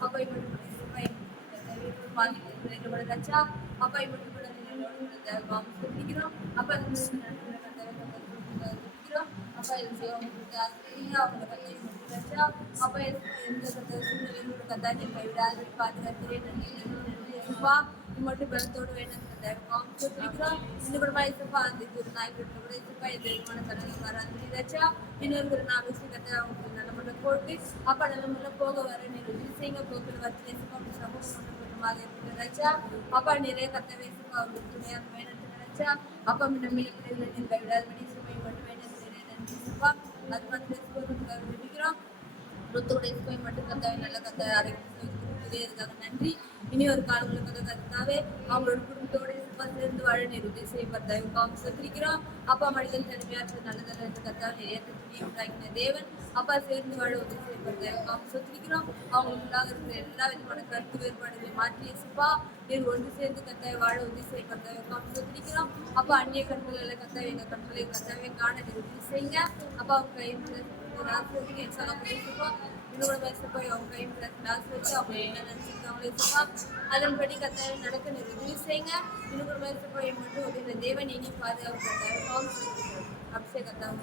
அப்பா இவனுக்கு பாதிக்கப்பட்ட அப்பா இவனுக்கு அப்பா அப்பா அப்பா எந்த சூழ்நிலையோட கத்தாட்டி கைவிடாது பாதுகாக்கிறேன் மட்டும் பலத்தோடு வேணும் இன்னும் கூட வயசுப்பா அந்த ஒரு நாய் கூட இதுப்பா எதிர்மான கடவுள் வராது இன்னொரு நான் வச்சு கத்த அவங்களுக்கு நல்ல மட்டும் போட்டு அப்பா நல்ல முள்ள போக வர நீங்க போக்குல வச்சு சமூகமாக இருக்கிறாச்சா அப்பா நிறைய கத்த வயசுப்பா அவங்களுக்கு துணையாக வேணும் நினைச்சா அப்பா முன்ன மீன் கைவிடாது சுமை மட்டும் வேணும் அது மாதிரி நினைக்கிறோம் ருத்துடைய சுவை மட்டும் கத்தாவே நல்ல கத்த அரைக்கே இருக்காங்க நன்றி இனி ஒரு காலங்களுக்கு கத்தாவே அவங்களோட குடும்பத்தோட சேர்ந்து வாழ நிறுத்தி செய்யப்பட்டாங்க சொல்லிக்கிறோம் அப்பா மனிதன் தனிமையாற்று நல்லதல்ல என்று கத்தாவே நிறைய துணியை உண்டாக்கின தேவன் அப்பா சேர்ந்து வாழ உதவி செய்யப்பட்டாங்க சொல்லிக்கிறோம் அவங்களுக்குள்ளாக இருக்கிற எல்லா விதமான கருத்து வேறுபாடுகளை மாற்றி சிப்பா நீர் ஒன்று சேர்ந்து கத்தாவை வாழ உதவி செய்யப்பட்டாங்க சொல்லிக்கிறோம் அப்பா அந்நிய கண்களை கத்தாவை எங்க கண்களை கத்தாவே காண உதவி செய்யுங்க அப்பா அவங்க கையில் அதன்படி கத்தாவை நடக்க உதவி செய்யுங்க இன்னொரு வயசு போய் மட்டும் தேவன் இனி பாதுகாப்பு அபிஷேகத்தான்